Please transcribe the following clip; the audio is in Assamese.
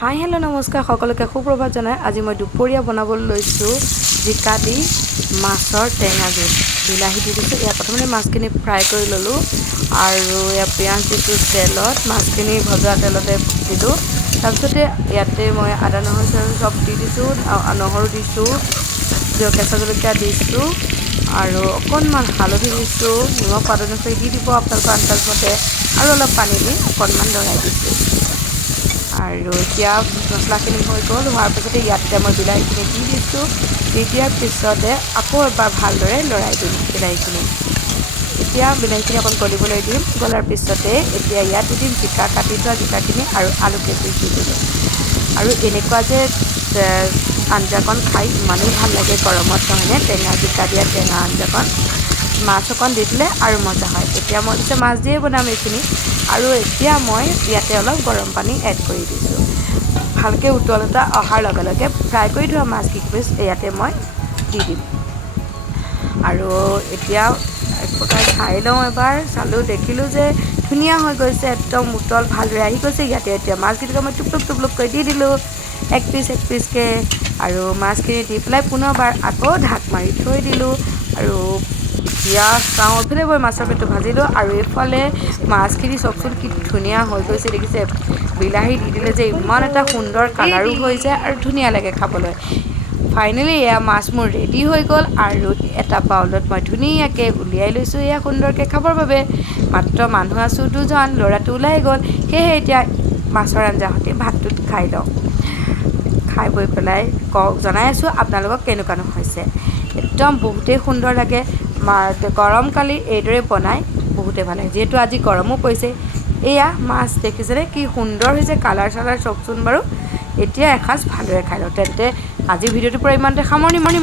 হাই হেল্ল' নমস্কাৰ সকলোকে সুপ্ৰভাত জনাই আজি মই দুপৰীয়া বনাবলৈ লৈছোঁ জিকা দি মাছৰ টেঙা জোল বিলাহী দি দিছোঁ। ইয়াত প্ৰথমতে মাছখিনি ফ্ৰাই কৰি ল'লোঁ আৰু ইয়াত পিঁয়াজ দিছোঁ তেলত, মাছখিনি ভজা তেলতে দিলোঁ। তাৰপিছতে ইয়াতে মই আদা নহৰু চব দি দিছোঁ, নহৰু দিছোঁ, কেঁচা জলকীয়া দিছোঁ আৰু অকণমান হালধি দিছোঁ, নিমখ সোৱাদ অনুসৰি দি দিব আপোনালোকৰ আন্দাজমতে আৰু অলপ পানী দি অকণমান লৰাই দিছোঁ। আৰু এতিয়া মছলাখিনি হৈ গ'ল, হোৱাৰ পিছতে ইয়াতে মই বিলাহীখিনি দি দিছোঁ। দি দিয়াৰ পিছতে আকৌ এবাৰ ভালদৰে লৰাই দিম বিলাহীখিনি। এতিয়া বিলাহীখিনি অকণ গলিবলৈ দিম, গলাৰ পিছতে এতিয়া ইয়াত দি দিম জিকা কাটি থোৱা জিকাখিনি আৰু আলু কেঁচি দি দিলোঁ। আৰু এনেকুৱা যে আঞ্জাকণ খাই ইমানেই ভাল লাগে গৰমত নহয়নে, টেঙা জিকা দিয়া টেঙা আঞ্জাকণ। মাছ অকণ দি দিলে আৰু মজা হয়। এতিয়া মই পিছে মাছ দিয়ে বনাম এইখিনি। আৰু এতিয়া মই ইয়াতে অলপ গৰম পানী এড কৰি দিছোঁ। ভালকৈ উতল এটা অহাৰ লগে লগে ফ্ৰাই কৰি থোৱা মাছ কেইপিচ ইয়াতে মই দি দিম। আৰু এতিয়া এক প্ৰকাৰ খাই লওঁ এবাৰ, চালোঁ দেখিলোঁ যে ধুনীয়া হৈ গৈছে, একদম উতল ভালদৰে আহি গৈছে। ইয়াতে এতিয়া মাছকেইটা মই টুপলুক দি দিলোঁ এক পিচকৈ আৰু মাছখিনি দি পেলাই পুনৰবাৰ আকৌ ঢাক মাৰি থৈ দিলোঁ। আৰু এতিয়া চাওঁ, এইফালে মই মাছৰ পেটটো ভাজিলোঁ আৰু এইফালে মাছখিনি চাওকচোন কি ধুনীয়া হৈ গৈছে দেখিছে। বিলাহী দি দিলে যে ইমান এটা সুন্দৰ কালাৰো হৈ যায় আৰু ধুনীয়া লাগে খাবলৈ। ফাইনেলি এয়া মাছ মোৰ ৰেডি হৈ গ'ল আৰু এটা বাউলত মই ধুনীয়াকৈ উলিয়াই লৈছোঁ এয়া সুন্দৰকৈ খাবৰ বাবে। মাত্ৰ মানুহ আছোঁ দুজন, ল'ৰাটো ওলাই গ'ল, সেয়েহে এতিয়া মাছৰ আঞ্জা সৈতে ভাতটো খাই লওঁ। খাই বৈ পেলাই জনাই আছোঁ আপোনালোকক কেনেকুৱানো হৈছে। একদম বহুতেই সুন্দৰ লাগে। গৰম কালি এইদৰে বনাই বহুতেই ভাল লাগে, যিহেতু আজি গৰমো পৰিছে। এয়া মাছ দেখিছেনে কি সুন্দৰ হৈছে, কালাৰ চালাৰ চাওকচোন বাৰু। এতিয়া এসাঁজ ভালদৰে খাই লওঁ। তেন্তে আজিৰ ভিডিঅ'টোৰ পৰা ইমানতে সামৰণি মাৰিম।